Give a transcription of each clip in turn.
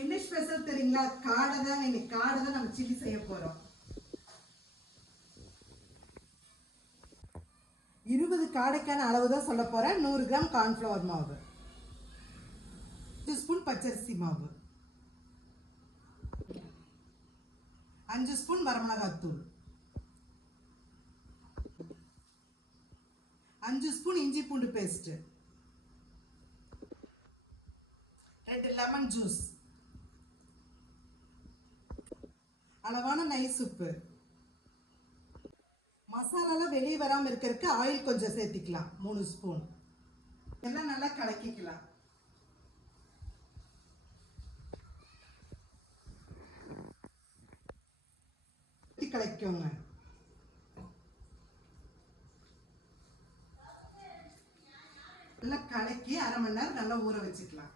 என்ன ஸ்பெஷல் தெரியுங்களா? காடை தான். இன்னைக்கு காடை தான் நம்ம சில்லி செய்ய போறோம். 20 காடைக்கான அளவு தான் சொல்ல போறேன். 100 கிராம் கார்ன்ஃப்ளவர் மாவு, 2 ஸ்பூன் பச்சரிசி மாவு, 5 ஸ்பூன் வரமிளகாய் தூள், 5 ஸ்பூன் இஞ்சி பூண்டு பேஸ்ட், 2 லெமன் ஜூஸ், அளவான நைஸ் உப்பு. மசாலாலாம் வெளியே வராமல் இருக்கிறதுக்கு ஆயில் கொஞ்சம் சேர்த்திக்கலாம், 3 ஸ்பூன். எல்லாம் நல்லா கலக்கிக்கலாம். கலக்கிக்கோங்க. நல்லா கலக்கி அரை மணி நேரம் நல்லா ஊற வச்சுக்கலாம்.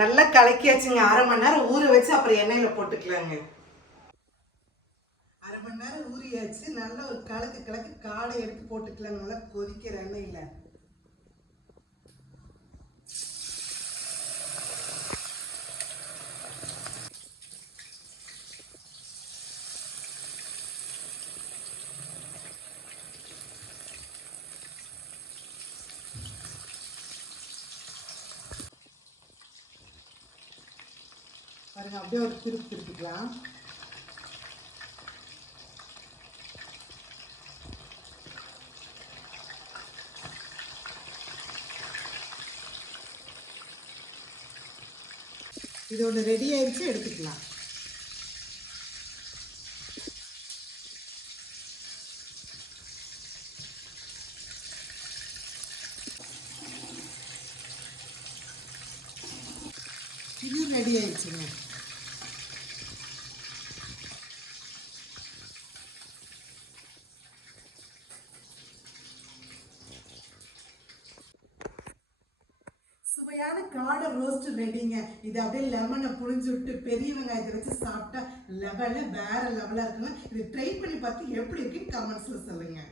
நல்லா கலக்கியாச்சுங்க. அரை மணி நேரம் ஊற வச்சு அப்புறம் எண்ணெயில் போட்டுக்கலாங்க. அரை மணி நேரம் ஊறியாச்சு. நல்லா ஒரு கலக்கு காடை எடுத்து போட்டுக்கலாங்க. நல்லா கொதிக்கிற எண்ணெயில். பாருங்க, அப்படியே ஒரு திருப்பிக்கலாம். இது ஒன்று ரெடி ஆயிடுச்சு, எடுத்துக்கலாம். இது ரெடி ஆயிடுச்சுங்க. சுவையான காடை ரோஸ்ட் ரெடிங்க. இது அப்படியே லெமனை புழிஞ்சு விட்டு பெரிய வெங்காயத்தை வச்சு சாப்பிட்டா வேற லெவலாக இருக்குங்க. இது ட்ரை பண்ணி பார்த்து எப்படி இருக்குன்னு கமெண்ட்ஸில் சொல்லுங்கள்.